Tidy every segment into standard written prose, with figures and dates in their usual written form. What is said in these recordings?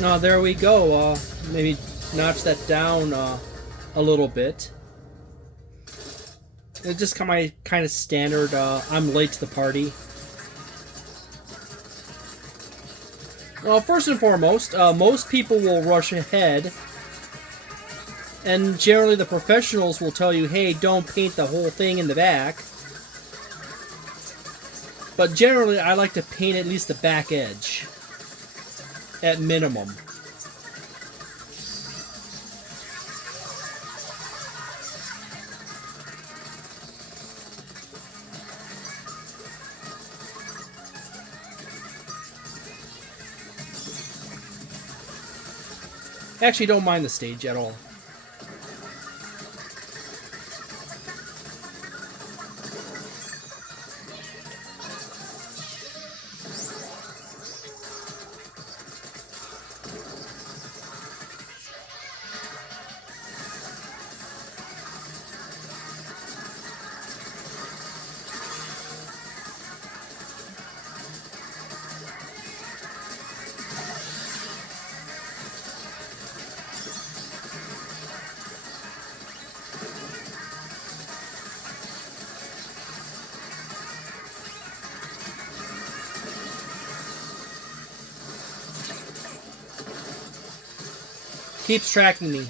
There we go. Maybe notch that down a little bit. It's just kind of standard. I'm late to the party. Well, first and foremost, most people will rush ahead, and generally the professionals will tell you, "Hey, don't paint the whole thing in the back." But generally, I like to paint at least the back edge, at minimum. Actually, don't mind the stage at all. Keeps tracking me.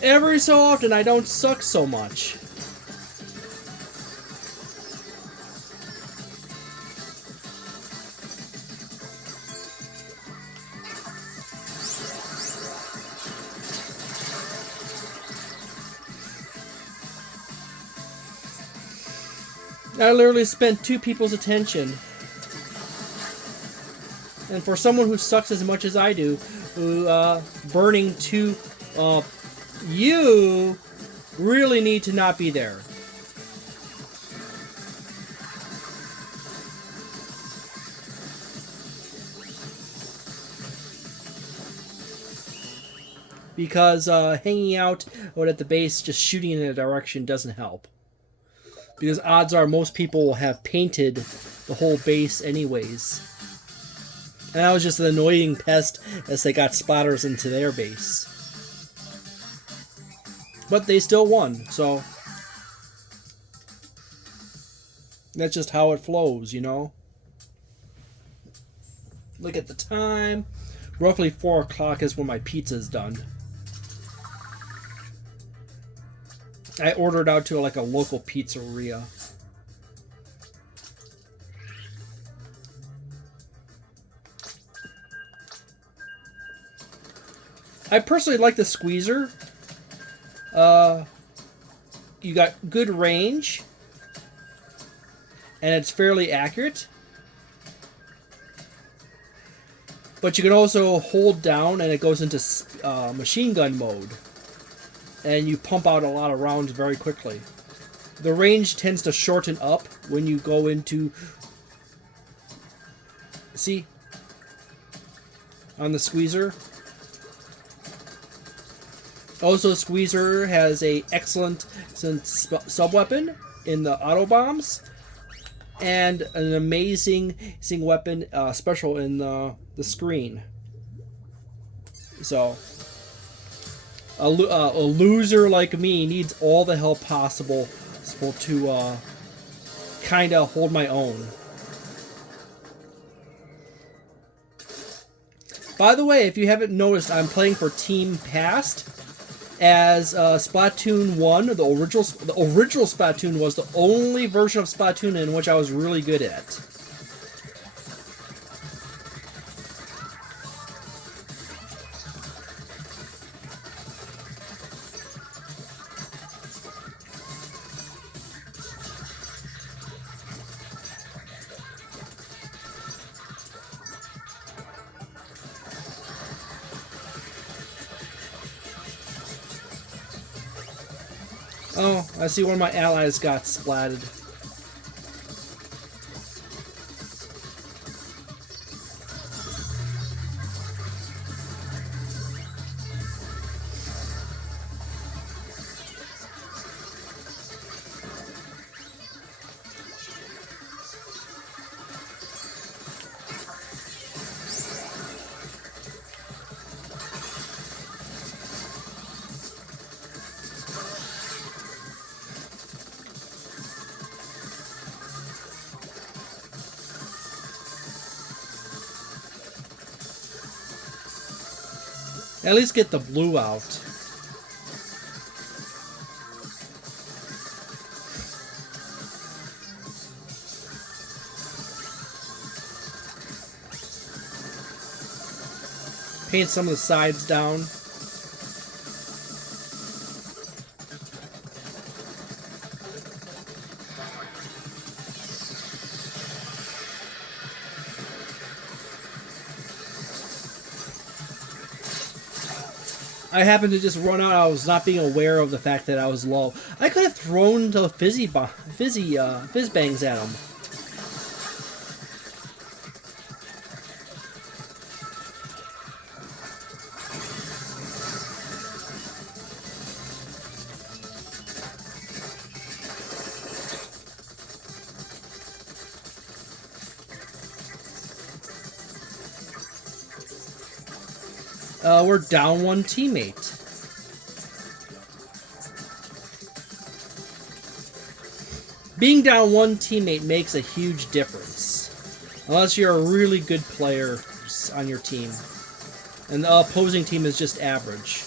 Every so often, I don't suck so much. I literally spent two people's attention. And for someone who sucks as much as I do, burning two, you really need to not be there. Because hanging out at the base, just shooting in a direction doesn't help. Because odds are most people will have painted the whole base anyways. And I was just an annoying pest as they got splatters into their base. But they still won, so that's just how it flows, you know? Look at the time. Roughly 4 o'clock is when my pizza's done. I ordered out to like a local pizzeria. I personally like the squeezer. You got good range, and it's fairly accurate. But you can also hold down, and it goes into machine gun mode. And you pump out a lot of rounds very quickly. The range tends to shorten up when you go into... See? On the squeezer. Also, Squeezer has a excellent sub-weapon in the auto bombs. And an amazing weapon special in the screen. So... A loser like me needs all the help possible to kind of hold my own. By the way, if you haven't noticed, I'm playing for Team Past. as Splatoon 1, the original Splatoon was the only version of Splatoon in which I was really good at. Oh, I see one of my allies got splatted. At least get the blue out. Paint some of the sides down. I happened to just run out. I was not being aware of the fact that I was low. I could have thrown the fizz bangs at him. We're down one teammate. Being down one teammate makes a huge difference. Unless you're a really good player on your team. And the opposing team is just average.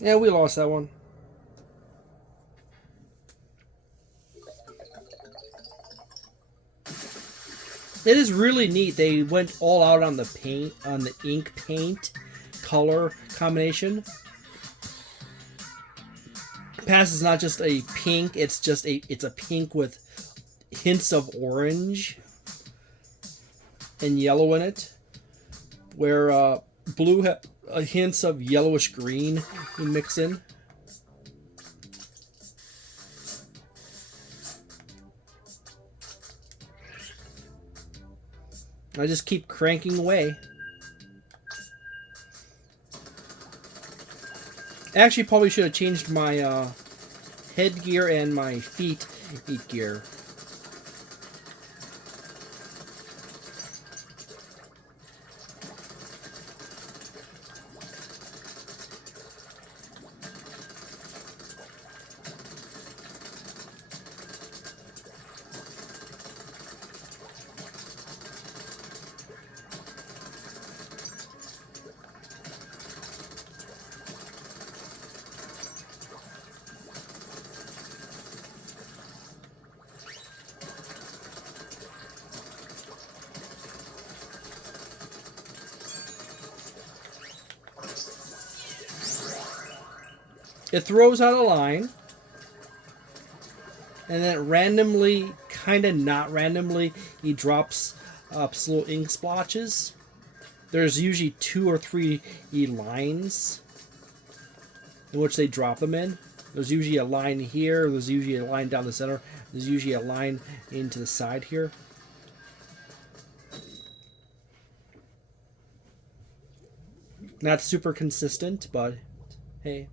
Yeah, we lost that one. It is really neat. They went all out on the paint, on the ink paint color combination. Pass is not just a pink; it's a pink with hints of orange and yellow in it. Where blue hints of yellowish green you mix in. I just keep cranking away. Actually, probably should have changed my headgear and my feet gear. It throws out a line, and then randomly, kind of not randomly, he drops some little ink splotches. There's usually 2 or 3 lines in which they drop them in. There's usually a line here, there's usually a line down the center, there's usually a line into the side here. Not super consistent, but Hey.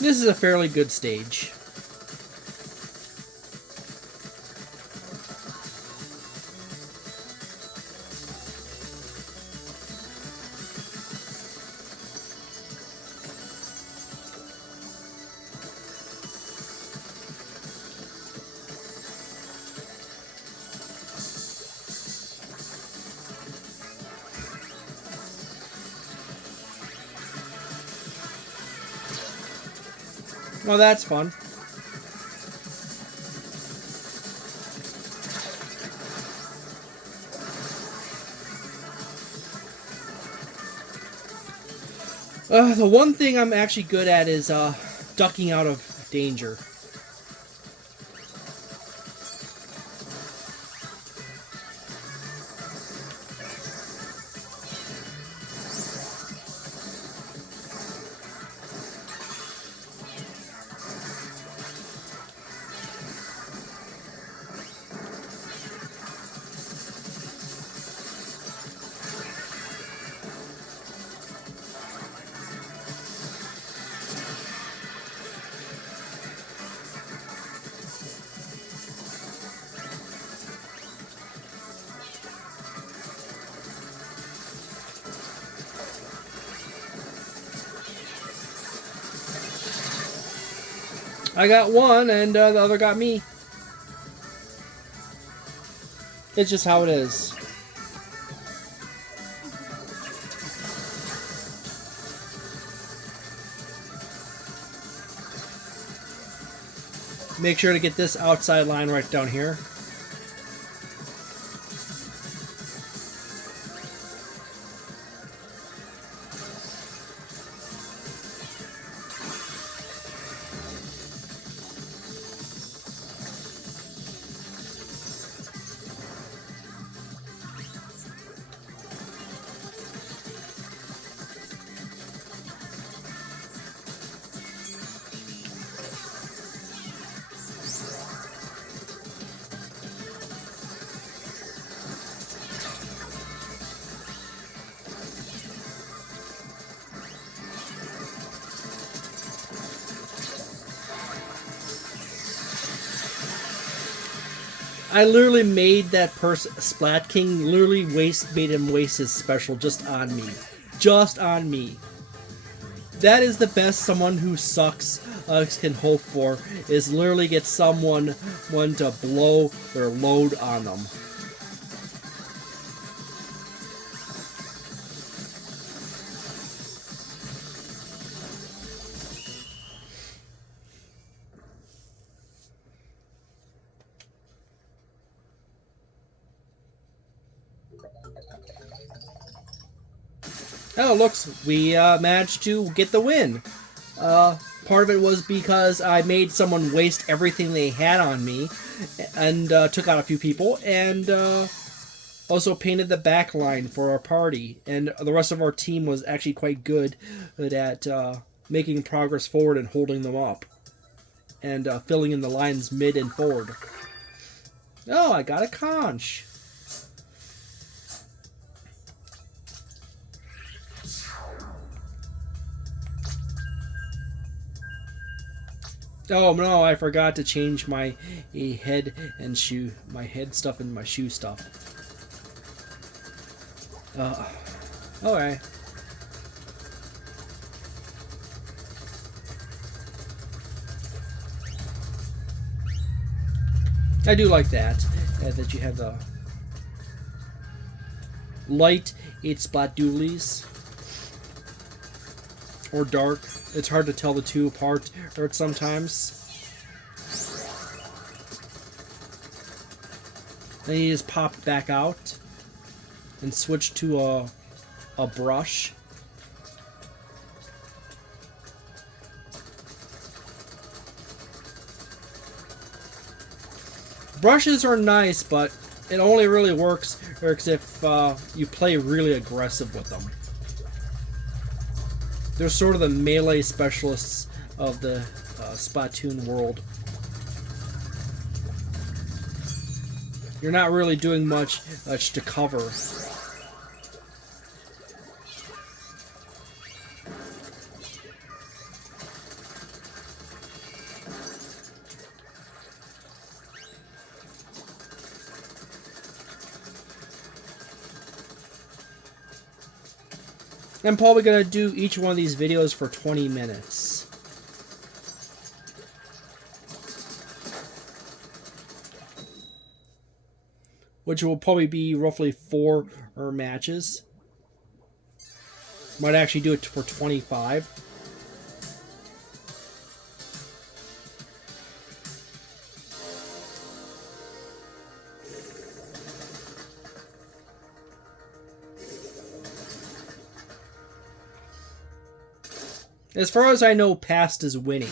This is a fairly good stage. Well, that's fun. The one thing I'm actually good at is ducking out of danger. I got one, and the other got me. It's just how it is. Make sure to get this outside line right down here. I literally made that person, Splat King, literally made him waste his special just on me. Just on me. That is the best someone who sucks can hope for, is literally get someone to blow their load on them. Oh, looks, we managed to get the win. Part of it was because I made someone waste everything they had on me and took out a few people, and also painted the back line for our party. And the rest of our team was actually quite good at making progress forward and holding them up and filling in the lines mid and forward. Oh, I got a conch. Oh no, I forgot to change my head and my head stuff and my shoe stuff. Okay. I do like that, that you have the light 8 splat doolies. Or dark. It's hard to tell the two apart sometimes. Then you just pop back out and switch to a brush. Brushes are nice, but it only really works if you play really aggressive with them. They're sort of the melee specialists of the Splatoon world. You're not really doing much to cover. I'm probably going to do each one of these videos for 20 minutes. Which will probably be roughly 4 matches. Might actually do it for 25. As far as I know, past is winning.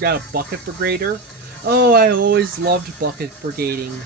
Got a bucket brigader. Oh, I always loved bucket brigading.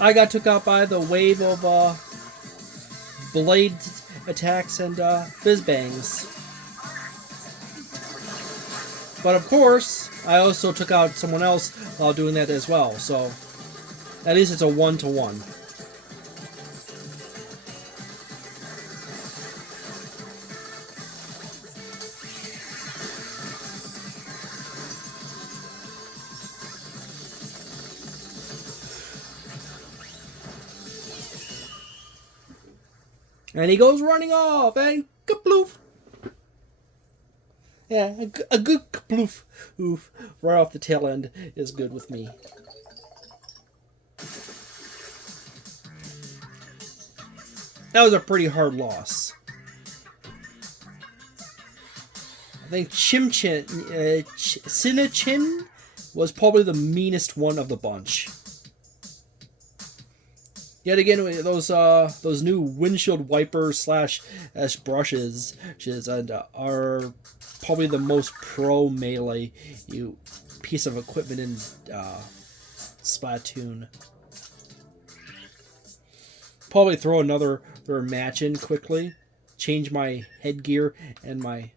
I got took out by the wave of blade attacks and fizz bangs. But of course, I also took out someone else while doing that as well. So at least it's a 1-to-1. And he goes running off, and kaploof. Yeah, a good kaploof. Oof, right off the tail end is good with me. That was a pretty hard loss. I think Sinachin was probably the meanest one of the bunch. Yet again, those new windshield wipers slash brushes are probably the most pro melee piece of equipment in Splatoon. Probably throw another match in quickly, change my headgear and my.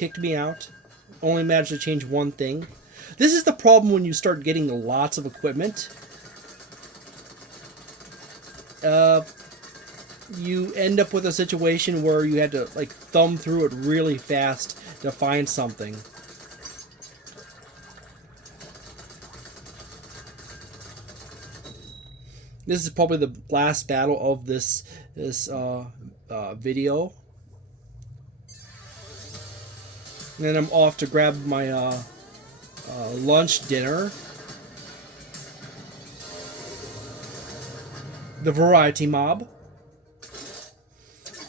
kicked me out. Only managed to change one thing. This is the problem when you start getting lots of equipment. You end up with a situation where you had to like thumb through it really fast to find something. This is probably the last battle of this video. And then I'm off to grab my lunch dinner. The variety mob.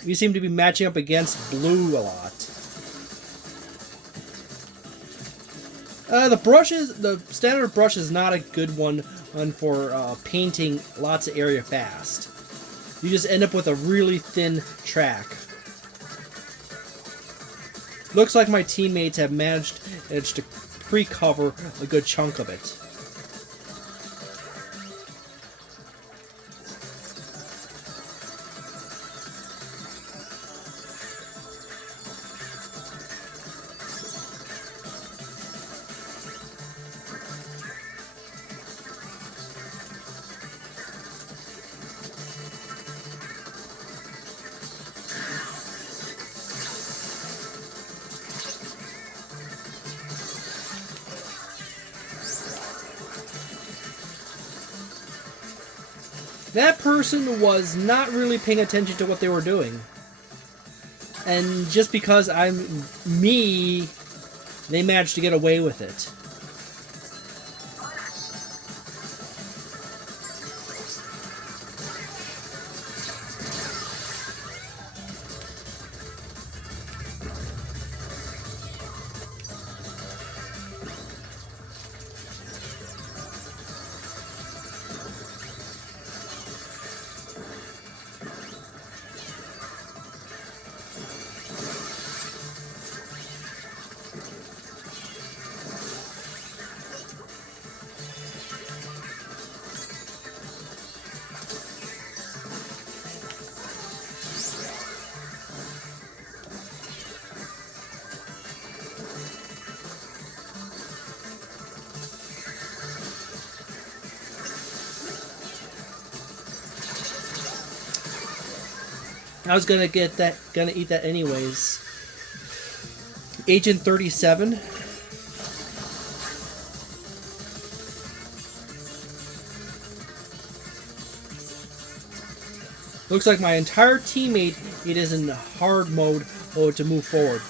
We seem to be matching up against blue a lot. The standard brush is not a good one for painting lots of area fast. You just end up with a really thin track. Looks like my teammates have managed to pre-cover a good chunk of it. That person was not really paying attention to what they were doing. And just because I'm me, they managed to get away with it. I was gonna eat that anyways. Agent 37. Looks like my entire teammate is in hard mode to move forward.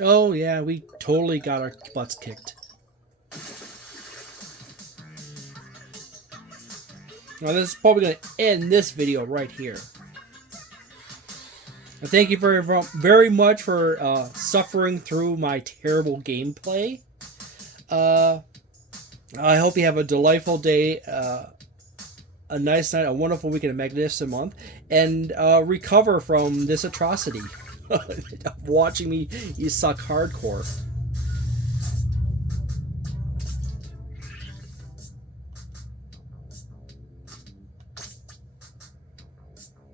Oh yeah, we totally got our butts kicked. Now this is probably going to end this video right here. Thank you very much for suffering through my terrible gameplay. I hope you have a delightful day, a nice night, a wonderful week, and a magnificent month, and recover from this atrocity of watching me suck hardcore.